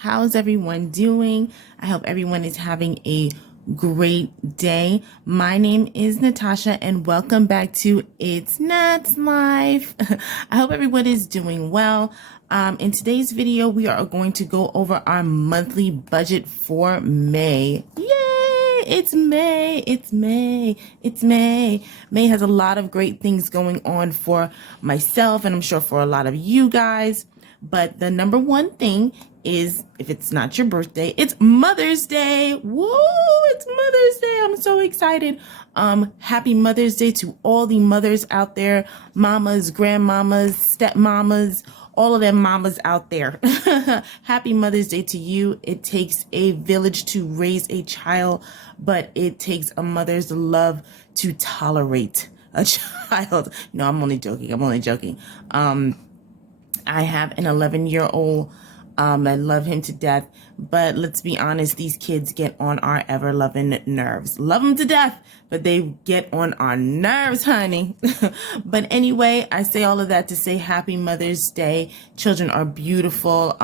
How's everyone doing? I hope everyone is having a great day. My name is Natasha and welcome back to It's Nats Life. I hope everyone is doing well. In today's video, we are going to go over our monthly budget for May. Yay! It's May. It's May. It's May. May has a lot of great things going on for myself and I'm sure for a lot of you guys. But the number one thing is, if it's not your birthday, it's Mother's Day. Woo! It's Mother's Day. I'm so excited. Happy Mother's Day to all the mothers out there, mamas, grandmamas, stepmamas, all of them mamas out there. Happy Mother's Day to you. It takes a village to raise a child, but it takes a mother's love to tolerate a child. No, I'm only joking. I'm only joking. I have an 11-year-old. I love him to death, but let's be honest, these kids get on our ever-loving nerves. Love them to death, but they get on our nerves, honey. But anyway, I say all of that to say happy Mother's Day. Children are beautiful.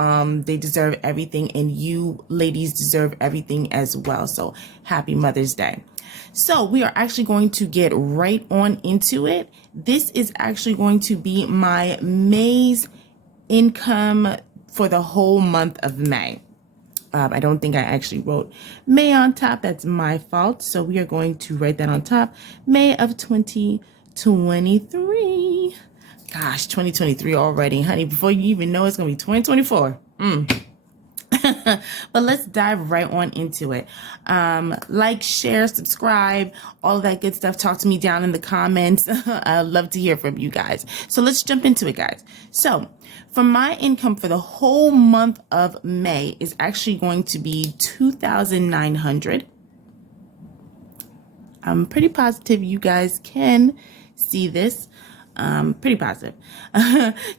They deserve everything, and you ladies deserve everything as well. So happy Mother's Day. So we are actually going to get right on into it. This is actually going to be my May's income for the whole month of May. I don't think I actually wrote May on top. That's my fault. So we are going to write that on top. May of 2023. Gosh, 2023 already, honey. Before you even know, it's going to be 2024. But let's dive right on into it. Like, share, subscribe, all that good stuff. Talk to me down in the comments. I'd love to hear from you guys. So let's jump into it, guys. So for my income for the whole month of May is actually going to be $2,900. I'm pretty positive you guys can see this. Pretty positive.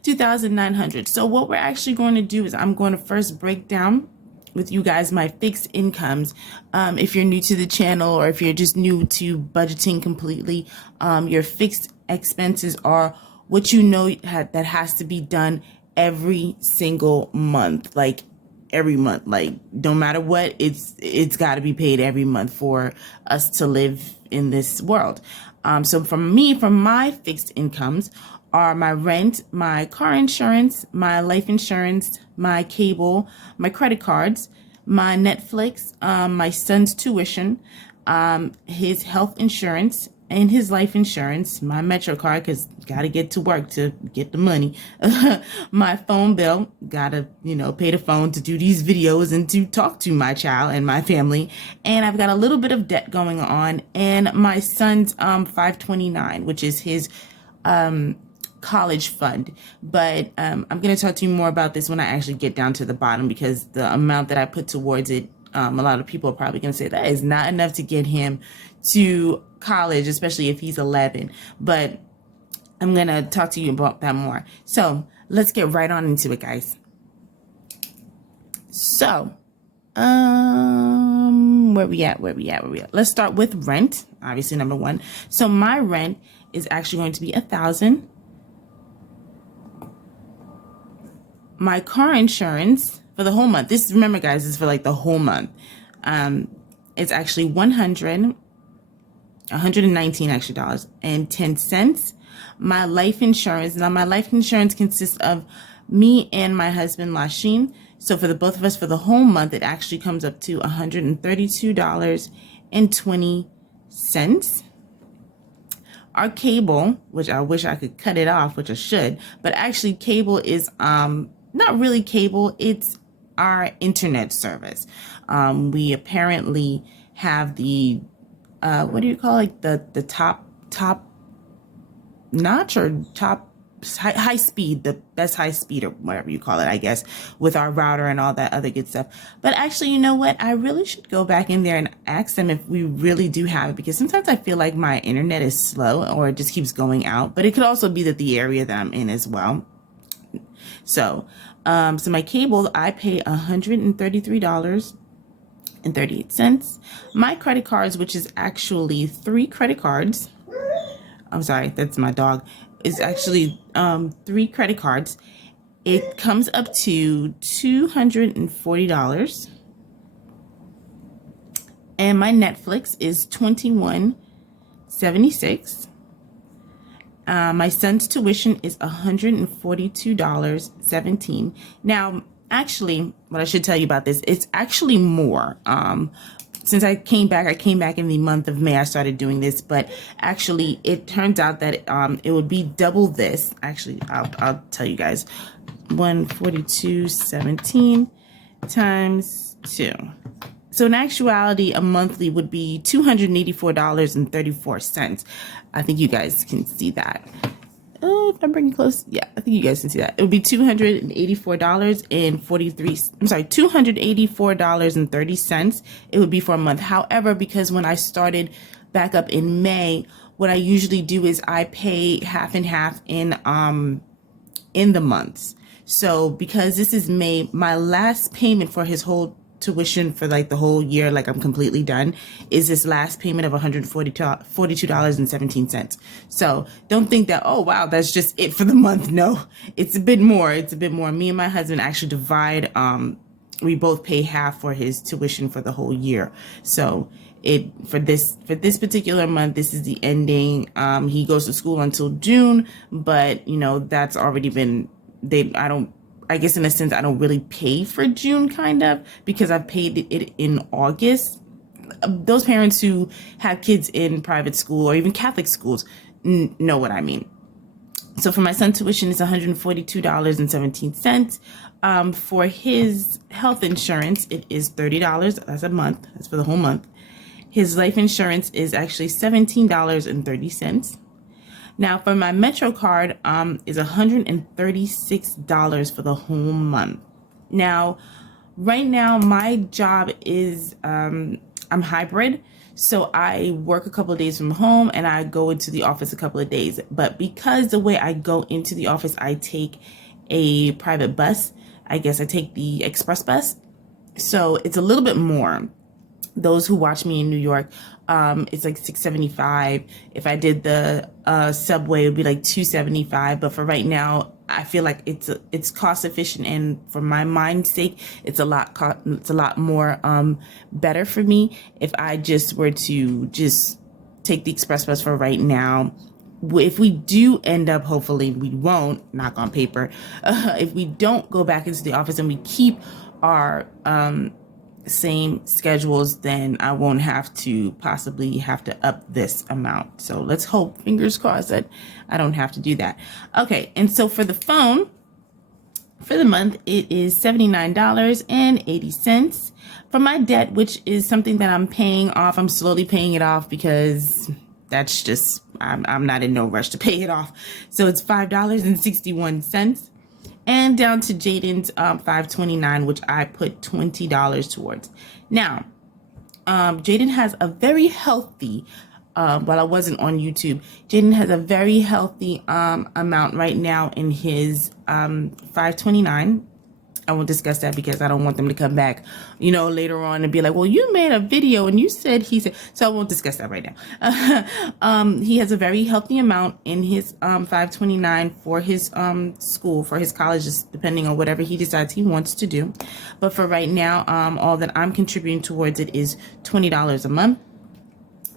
2,900. So what we're actually going to do is I'm going to first break down with you guys my fixed incomes. If you're new to the channel or if you're just new to budgeting completely, your fixed expenses are what you know that has to be done every single month, like every month, like no matter what, it's got to be paid every month for us to live in this world. So from my fixed incomes are my rent, my car insurance, my life insurance, my cable, my credit cards, my Netflix, my son's tuition, his health insurance and his life insurance, my Metro card, because gotta get to work to get the money, my phone bill, gotta, pay the phone to do these videos and to talk to my child and my family. And I've got a little bit of debt going on, and my son's 529, which is his college fund. But I'm going to talk to you more about this when I actually get down to the bottom, because the amount that I put towards it, a lot of people are probably going to say that is not enough to get him to college, especially if he's 11. But I'm going to talk to you about that more. So let's get right on into it, guys. So, where we at? Let's start with rent. Obviously, number one. So my rent is actually going to be $1,000. My car insurance for the whole month. Remember, guys, this is for like the whole month. It's actually $119 actually $1.10. My life insurance. Now, my life insurance consists of me and my husband, Lasheen. So for the both of us for the whole month, it actually comes up to $132.20. Our cable, which I wish I could cut it off, which I should, but actually cable is not really cable. It's our internet service. We apparently have the what do you call it? The top notch or top high speed, the best high speed or whatever you call it, I guess, with our router and all that other good stuff. But actually, you know what? I really should go back in there and ask them if we really do have it, because sometimes I feel like my internet is slow or it just keeps going out. But it could also be that the area that I'm in as well. So my cable, I pay $133.38. My credit cards, which is actually 3 credit cards. I'm sorry, that's my dog. Is actually 3 credit cards. it comes up to $240. And my Netflix is $21.76. My son's tuition is $142.17. Now, actually, what I should tell you about this, it's actually more. Since I came back in the month of May. I started doing this, but actually, it turns out that it would be double this. Actually, I'll tell you guys, 142.17 times 2. So in actuality, a monthly would be $284.34. I think you guys can see that. Oh, if I'm bringing close, yeah, I think you guys can see that. It would be $284.30. It would be for a month. However, because when I started back up in May, what I usually do is I pay half and half in the months. So because this is May, my last payment for his whole tuition for like the whole year, like I'm completely done, is this last payment of $142.17. So don't think that, oh wow, that's just it for the month. No, it's a bit more. Me and my husband actually divide, we both pay half for his tuition for the whole year. So for this particular month, this is the ending. He goes to school until June, but that's already been, I guess in a sense, I don't really pay for June, kind of, because I've paid it in August. Those parents who have kids in private school or even Catholic schools know what I mean. So for my son's tuition, it's $142.17. For his health insurance, it is $30. That's a month. That's for the whole month. His life insurance is actually $17.30. Now, for my Metro card, is $136 for the whole month. Now, right now, my job is, I'm hybrid. So I work a couple of days from home and I go into the office a couple of days. But because the way I go into the office, I take a private bus. I guess I take the express bus. So it's a little bit more. Those who watch me in New York, it's like $6.75. If I did the subway, it would be like $2.75. But for right now, I feel like it's cost efficient, and for my mind's sake, it's a lot more better for me if I just were to just take the express bus for right now. If we do end up, hopefully we won't, knock on paper, if we don't go back into the office and we keep our same schedules, then I won't possibly have to up this amount. So let's hope, fingers crossed, that I don't have to do that. Okay, and so for the phone, for the month, it is $79.80. For my debt, which is something that I'm paying off, I'm slowly paying it off because that's just, I'm not in no rush to pay it off. So it's $5.61. And down to Jaden's $5.29, which I put $20 towards. Now, Jaden has a very healthy, while I wasn't on YouTube, Jaden has a very healthy amount right now in his $5.29. I won't discuss that because I don't want them to come back, later on and be like, well, you made a video and you said he said, so I won't discuss that right now. He has a very healthy amount in his $5.29 for his school, for his colleges, depending on whatever he decides he wants to do. But for right now, all that I'm contributing towards it is $20 a month.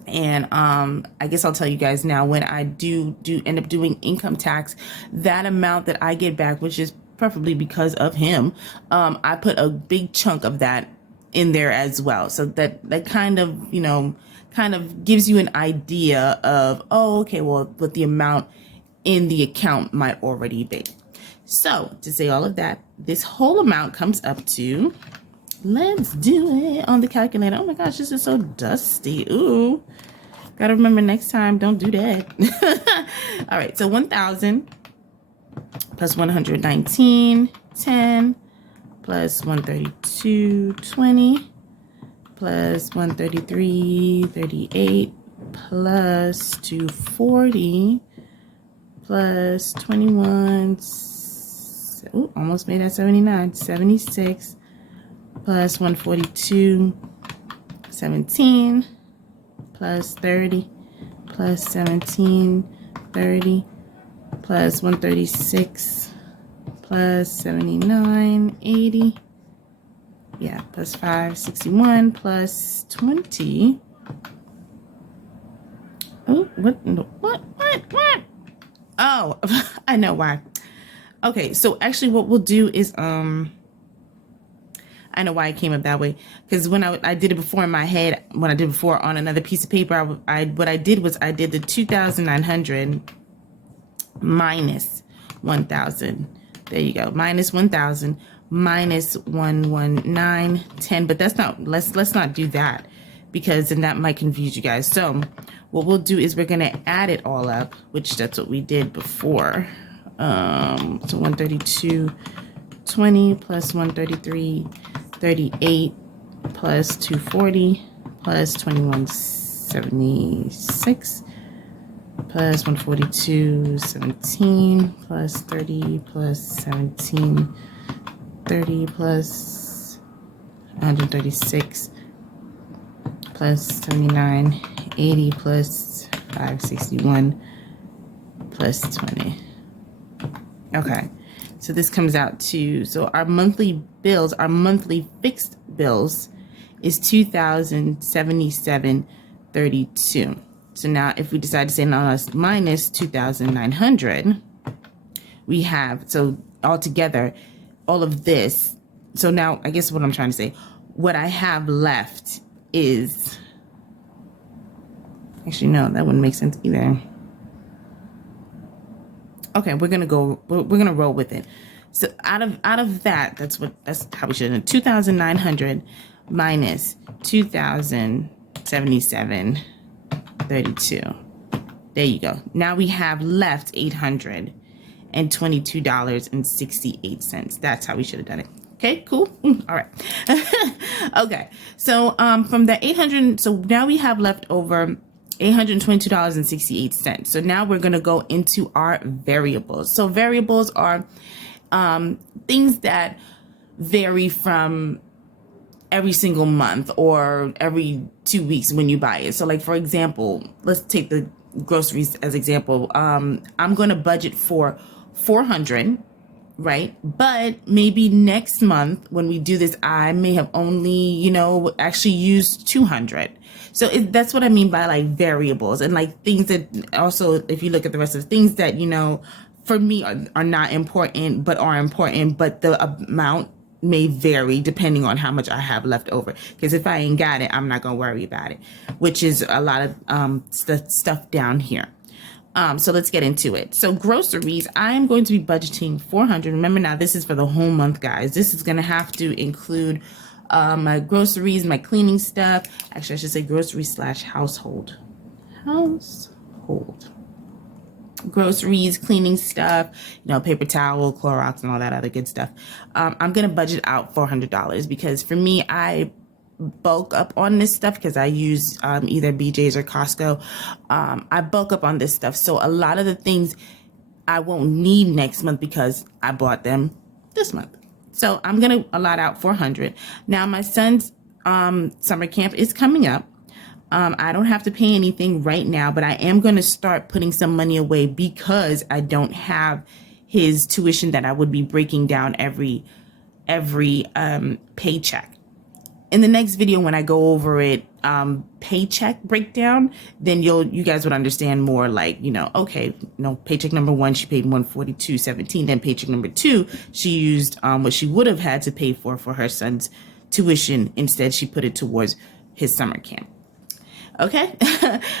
And I guess I'll tell you guys now, when I do end up doing income tax, that amount that I get back, which is preferably because of him, I put a big chunk of that in there as well. So that kind of gives you an idea of, oh, okay, well, what the amount in the account might already be. So to say all of that, this whole amount comes up to, let's do it on the calculator. Oh my gosh, this is so dusty. Ooh, gotta remember next time, don't do that. All right, so 1,000 plus 119.10 plus 132.20 plus 133.38 plus 240 plus 21. Ooh, almost made that 79. 76 plus 142.17 plus 30 plus 17.30 plus 136 plus 79.80. Yeah, plus 561 plus 20. Oh, what? Oh, I know why. Okay, so actually what we'll do is, I know why it came up that way. Because when I did it before in my head, when I did before on another piece of paper, what I did was I did the 2,900 minus 1,000. There you go. Minus 1,000 minus 11910. But that's not, let's not do that, because then that might confuse you guys. So what we'll do is we're going to add it all up, which that's what we did before. So 132.20 plus 133.38 plus 240 plus 21.76 plus 142.17 plus 30 plus 17.30 plus 136 plus 79.80 plus 561 plus 20. Okay, so this comes out to, so our monthly bills, our monthly fixed bills is $2,077.32. So now if we decide to say no, that's minus 2,900, we have, so altogether, all of this. So now I guess what I'm trying to say, what I have left is, actually no, that wouldn't make sense either. Okay, we're gonna roll with it. So out of that, that's how we should have 2,900 minus 2,077.32. There you go. Now we have left $822.68. That's how we should have done it. Okay, cool. All right. Okay, so from the 800, so now we have left over $822.68. So now we're going to go into our variables. So variables are things that vary from every single month or every 2 weeks when you buy it. So like, for example, let's take the groceries as example. I'm going to budget for 400, right? But maybe next month when we do this, I may have only, actually used 200. So that's what I mean by like variables, and like things that also, if you look at the rest of the things that, for me are not important, but are important, but the amount may vary depending on how much I have left over. Because if I ain't got it, I'm not going to worry about it, which is a lot of stuff down here. So let's get into it. So groceries, I'm going to be budgeting 400. Remember now, this is for the whole month, guys. This is going to have to include my groceries, my cleaning stuff. Actually, I should say groceries / household. Groceries, cleaning stuff, paper towel, Clorox, and all that other good stuff. I'm going to budget out $400 because for me, I bulk up on this stuff because I use either BJ's or Costco. I bulk up on this stuff. So a lot of the things I won't need next month because I bought them this month. So I'm going to allot out 400. Now my son's summer camp is coming up. I don't have to pay anything right now, but I am going to start putting some money away because I don't have his tuition that I would be breaking down every paycheck. In the next video, when I go over it, paycheck breakdown, then you guys would understand more like, okay, paycheck number 1, she paid $142.17. Then paycheck number 2, she used what she would have had to pay for her son's tuition. Instead, she put it towards his summer camp. Okay.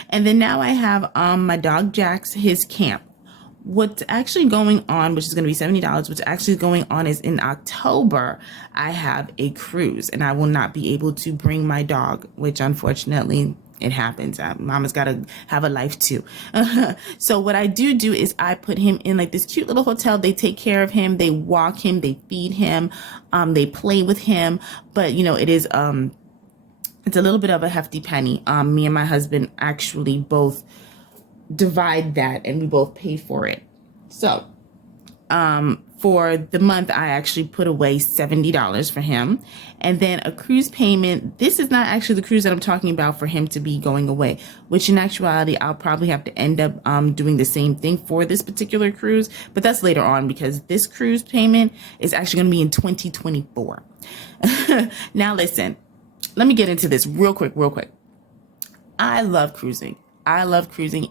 And then now I have my dog Jax, his camp. What's actually going on, which is going to be $70, what's actually going on is in October, I have a cruise and I will not be able to bring my dog, which unfortunately it happens. Mama's got to have a life too. So what I do is I put him in like this cute little hotel. They take care of him. They walk him. They feed him. They play with him. But it is, it's a little bit of a hefty penny. Me and my husband actually both divide that and we both pay for it. So for the month, I actually put away $70 for him. And then a cruise payment. This is not actually the cruise that I'm talking about for him to be going away, which in actuality, I'll probably have to end up doing the same thing for this particular cruise. But that's later on, because this cruise payment is actually going to be in 2024. Now, listen, let me get into this real quick. I love cruising.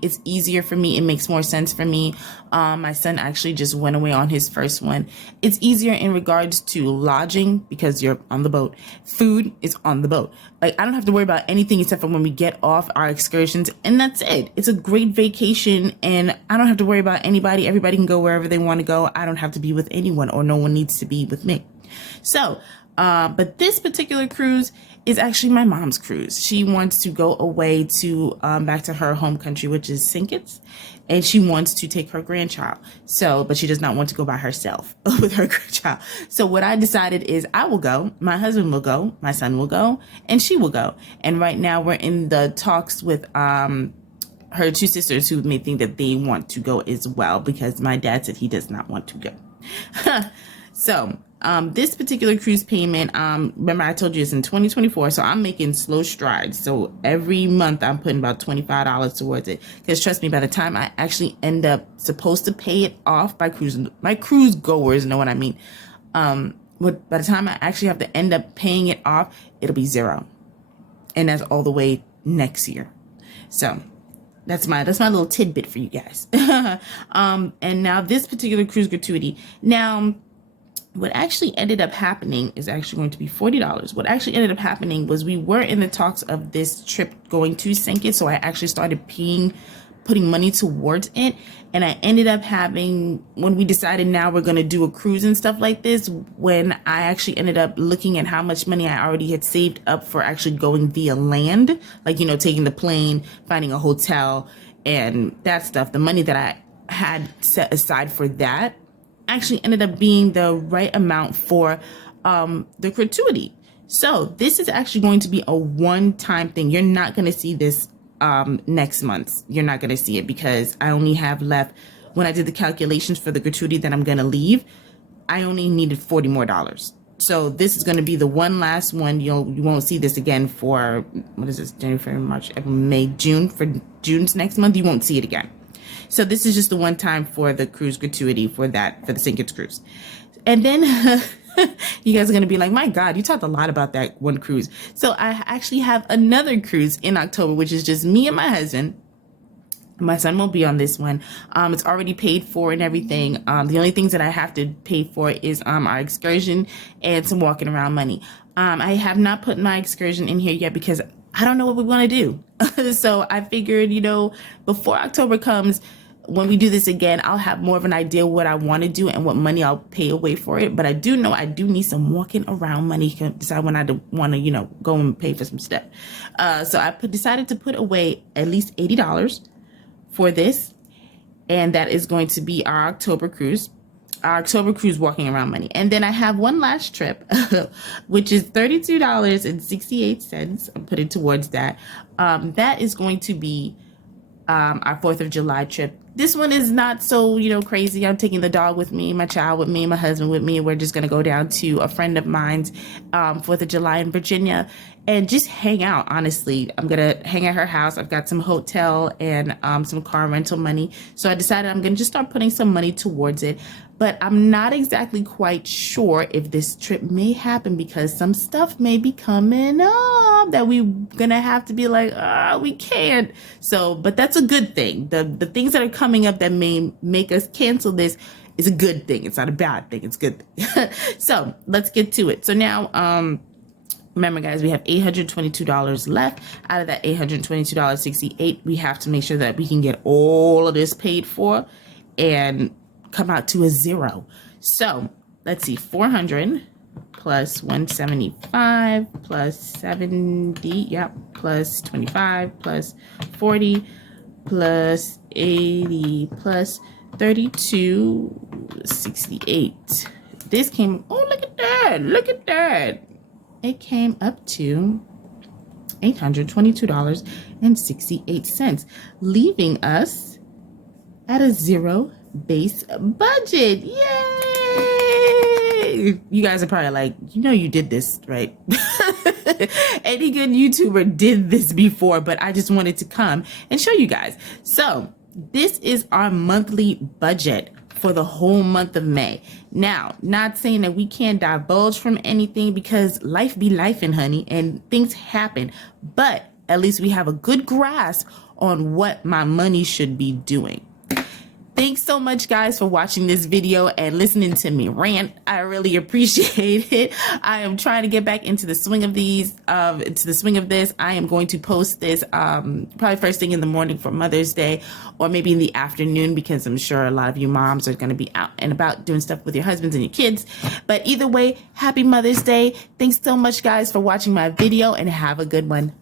It's easier for me. It makes more sense for me. My son actually just went away on his first one. It's easier in regards to lodging because you're on the boat. Food is on the boat. Like, I don't have to worry about anything except for when we get off our excursions, and that's it. It's a great vacation, and I don't have to worry about anybody. Everybody can go wherever they want to go. I don't have to be with anyone, or no one needs to be with me. So, but this particular cruise is actually my mom's cruise. She wants to go away to back to her home country, which is St. Kitts, and she wants to take her grandchild. So, but she does not want to go by herself with her grandchild. So what I decided is I will go, my husband will go, my son will go, and she will go. And right now we're in the talks with her two sisters who may think that they want to go as well, because my dad said he does not want to go. So this particular cruise payment, remember I told you it's in 2024, so I'm making slow strides. So every month I'm putting about $25 towards it, because trust me, by the time I actually end up supposed to pay it off by my cruise goers know what I mean. But by the time I actually have to end up paying it off, it'll be zero, and that's all the way next year. So that's my little tidbit for you guys. And now this particular cruise gratuity. Now, what actually ended up happening is actually going to be $40. What actually ended up happening was we were in the talks of this trip going to St. Kitts, so I actually started putting money towards it, and I ended up having, when we decided now we're going to do a cruise and stuff like this, when I actually ended up looking at how much money I already had saved up for actually going via land, like, you know, taking the plane, finding a hotel and that stuff, the money that I had set aside for that actually ended up being the right amount for the gratuity. So this is actually going to be a one-time thing. You're not going to see this next month. You're not going to see it, because I only have left, when I did the calculations for the gratuity that I'm going to leave, I only needed $40 more. So this is going to be the one last one. You won't see this again for, what is this, January, February, March, April, May, June. For June's next month, you won't see it again. So this is just the one time for the cruise gratuity for the St. Kitts cruise. And then you guys are going to be like, my God, you talked a lot about that one cruise. So I actually have another cruise in October, which is just me and my husband. My son won't be on this one. It's already paid for and everything. The only things that I have to pay for is our excursion and some walking around money. I have not put my excursion in here yet because I don't know what we want to do. So I figured, before October comes, when we do this again, I'll have more of an idea what I want to do and what money I'll pay away for it. But I do know I do need some walking around money to decide when I want to, go and pay for some stuff. So I decided to put away at least $80 for this. And that is going to be our October cruise. Our October cruise walking around money. And then I have one last trip, which is $32.68. I'm putting towards that. That is going to be our 4th of July trip. This one is not so, crazy. I'm taking the dog with me, my child with me, my husband with me. We're just going to go down to a friend of mine's 4th of July in Virginia and just hang out, honestly. I'm going to hang at her house. I've got some hotel and some car rental money. So I decided I'm going to just start putting some money towards it. But I'm not exactly quite sure if this trip may happen because some stuff may be coming up that we're going to have to be like, we can't. So, but that's a good thing. The things that are coming up that may make us cancel this is a good thing. It's not a bad thing. It's a good thing. So let's get to it. So now, remember, guys, we have $822 left. Out of that $822.68, we have to make sure that we can get all of this paid for and come out to a zero. So let's see, 400 plus 175 plus 70, plus 25 plus 40 plus 80 plus 32.68. This came, look at that. It came up to $822.68, leaving us at a zero base budget. Yay! Yay! You guys are probably like, you know, you did this, right? Any good YouTuber did this before, but I just wanted to come and show you guys. So this is our monthly budget for the whole month of May. Now, not saying that we can't divulge from anything because life be lifing, honey, and things happen, but at least we have a good grasp on what my money should be doing. Thanks so much, guys, for watching this video and listening to me rant. I really appreciate it. I am trying to get back into the swing of this. I am going to post this probably first thing in the morning for Mother's Day, or maybe in the afternoon, because I'm sure a lot of you moms are going to be out and about doing stuff with your husbands and your kids. But either way, happy Mother's Day. Thanks so much, guys, for watching my video, and have a good one.